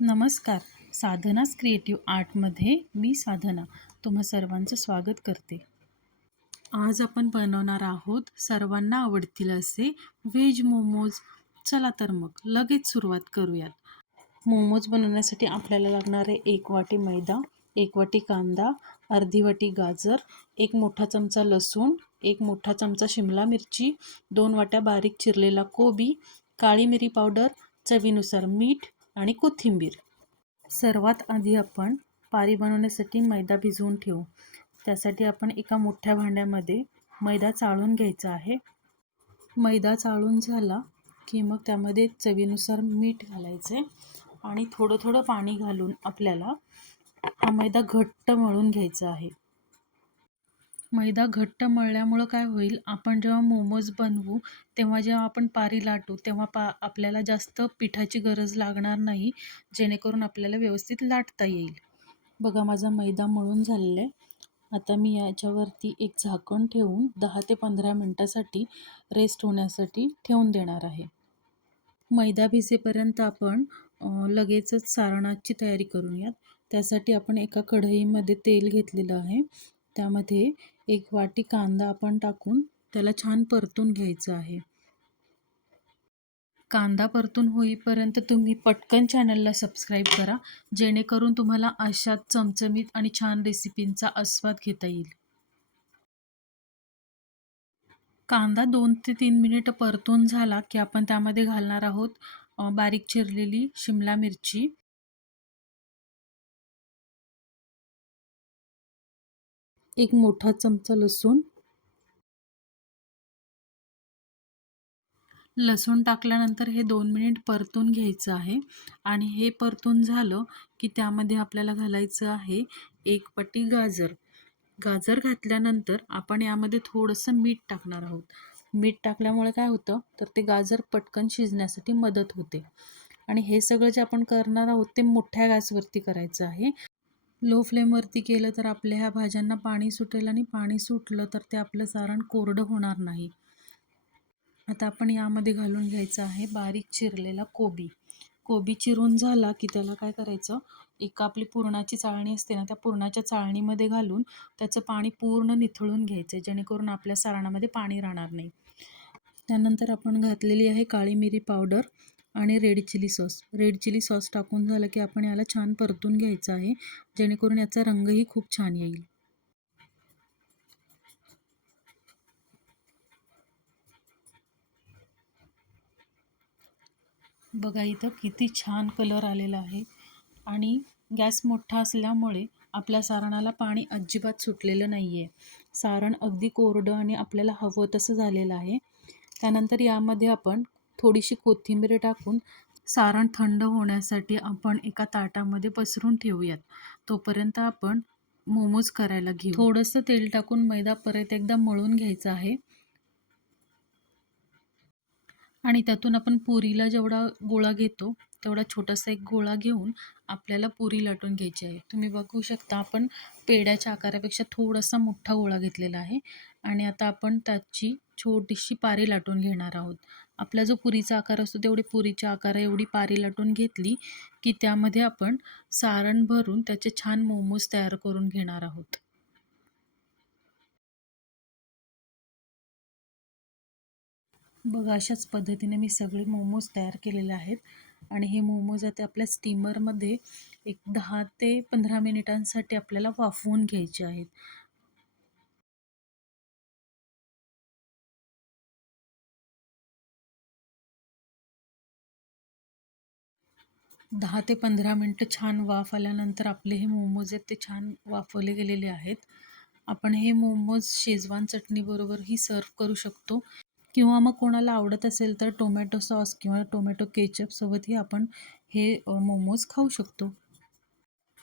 नमस्कार. साधनाच क्रिएटिव्ह आर्टमध्ये मी साधना तुम्हा सर्वांचं स्वागत करते. आज आपण बनवणार आहोत सर्वांना आवडतील असे व्हेज मोमोज. चला तर मग लगेच सुरुवात करूयात. मोमोज बनवण्यासाठी आपल्याला लागणार आहे 1 वाटी मैदा, 1 वाटी कांदा, अर्धी वाटी गाजर, 1 मोठा चमचा लसूण, 1 मोठा चमचा शिमला मिरची, 2 वाट्या बारीक चिरलेला कोबी, काळी मिरी पावडर, चवीनुसार मीठ आणि कोथिंबीर. सर्वात आधी आपण पारी बनवण्यासाठी मैदा भिजवून ठेवू. त्यासाठी आपण एका मोठ्या भांड्यामध्ये मैदा चाळून घ्यायचा आहे. मैदा चाळून झाला की मग त्यामध्ये चवीनुसार मीठ घालायचे आणि थोडं थोडं पाणी घालून आपल्याला हा मैदा घट्ट मळून घ्यायचा आहे. मैदा घट्ट मळल्यामुळं काय होईल, आपण जेव्हा मोमोज बनवू तेव्हा जेव्हा आपण पारी लाटू तेव्हा आपल्याला जास्त पिठाची गरज लागणार नाही, जेणेकरून आपल्याला व्यवस्थित लाटता येईल. बघा माझा मैदा मळून झालेला आहे. आता मी याच्यावरती एक झाकण ठेवून 10 ते 15 मिनटासाठी रेस्ट होण्यासाठी ठेवून देणार आहे. मैदा भिजेपर्यंत आपण लगेचच सारणाची तयारी करूयात. त्यासाठी आपण एका कढईमध्ये तेल घेतलेलं आहे. त्यामध्ये 1 वाटी कांदा आपण टाकून त्याला छान परतून घ्यायचं आहे. कांदा परतून होईपर्यंत तुम्ही पटकन चॅनलला सबस्क्राईब करा, जेणेकरून तुम्हाला अशा चमचमीत आणि छान रेसिपींचा आस्वाद घेता येईल. कांदा 2 ते 3 मिनिटं परतून झाला की आपण त्यामध्ये घालणार आहोत बारीक चिरलेली शिमला मिरची, 1 मोठा चमचा लसूण. लसूण टाकल्यानंतर हे 2 मिनिट परतून घ्यायचं आहे आणि हे परतून झालं की त्यामध्ये आपल्याला घालायचं आहे 1 वाटी गाजर. गाजर घातल्यानंतर आपण यामध्ये थोडंसं मीठ टाकणार आहोत. मीठ टाकल्यामुळे काय होतं, तर ते गाजर पटकन शिजण्यासाठी मदत होते. आणि हे सगळं जे आपण करणार आहोत ते मोठ्या गॅसवरती करायचं आहे. लो फ्लेमवरती केलं तर आपल्या ह्या भाज्यांना पाणी सुटेल आणि पाणी सुटलं तर ते आपलं सारण कोरडं होणार नाही. आता आपण यामध्ये घालून घ्यायचं आहे बारीक चिरलेला कोबी. कोबी चिरून झाला की त्याला काय करायचं, एक आपली पुरणाची चाळणी असते ना, त्या पुरणाच्या चाळणीमध्ये घालून त्याचं पाणी पूर्ण निथळून घ्यायचं, जेणेकरून आपल्या सारणामध्ये पाणी राहणार नाही. त्यानंतर आपण घातलेली आहे काळी मिरी पावडर आणि red chilli sauce. Red chilli sauce टाकून झालं की आपण याला छान परतून घ्यायचं आहे, जेणेकरून याचा रंगही खूप छान येईल. बघा इथं किती छान कलर आलेला आहे आणि गॅस मोठा असल्यामुळे आपल्या सारणाला पाणी अजिबात सुटलेलं नाही आहे. सारण अगदी कोरडं आणि आपल्याला हवं तसं झालेलं आहे. त्यानंतर यामध्ये आपण थोडीशी कोथिंबीर टाकून सारण थंड होण्यासाठी आपण एका ताटामध्ये पसरून ठेवूयात. तोपर्यंत आपण मोमोज करायला घेऊ. थोडंसं तेल टाकून मैदा परत एकदा मळून घ्यायचा आहे आणि त्यातून आपण पुरीला जेवढा गोळा घेतो तेवढा छोटासा एक गोळा घेऊन आपल्याला पुरी लाटून घ्यायची आहे. तुम्ही बघू शकता आपण पेढ्याच्या आकारापेक्षा थोडासा मोठा गोळा घेतलेला आहे आणि आता आपण त्याची छोटीशी पारी लाटून घेणार आहोत. आपला जो पुरीचा आकार असतो तेवढी पुरीच्या आकारा एवढी पारी लाटून घेतली की त्यामध्ये आपण सारण भरून त्याचे छान मोमोज तयार करून घेणार आहोत. बघा अशाच पद्धतीने मी सगळे मोमोज तयार केलेले आहेत आणि हे मोमोज आता आपल्या स्टीमरमध्ये एक 10 ते 15 मिनिटांसाठी आपल्याला वाफवून घ्यायचे आहेत. 10 ते 15 मिनटं छान वाफ आल्यानंतर आपले हे मोमोज आहेत ते छान वाफवले गेलेले आहेत. आपण हे मोमोज शेजवान चटणीबरोबरही सर्व करू शकतो किंवा मग कोणाला आवडत असेल तर टोमॅटो सॉस किंवा टोमॅटो केचपसोबतही आपण हे मोमोज खाऊ शकतो.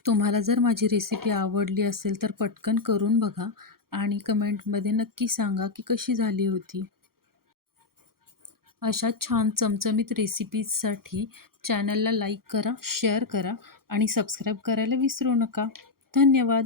तुम्हाला जर माझी रेसिपी आवडली असेल तर पटकन करून बघा आणि कमेंटमध्ये नक्की सांगा की कशी झाली होती. अशा छान चमचमीत रेसिपीजसाठी चॅनलला लाईक करा, शेअर करा आणि सबस्क्राईब करायला विसरू नका. धन्यवाद.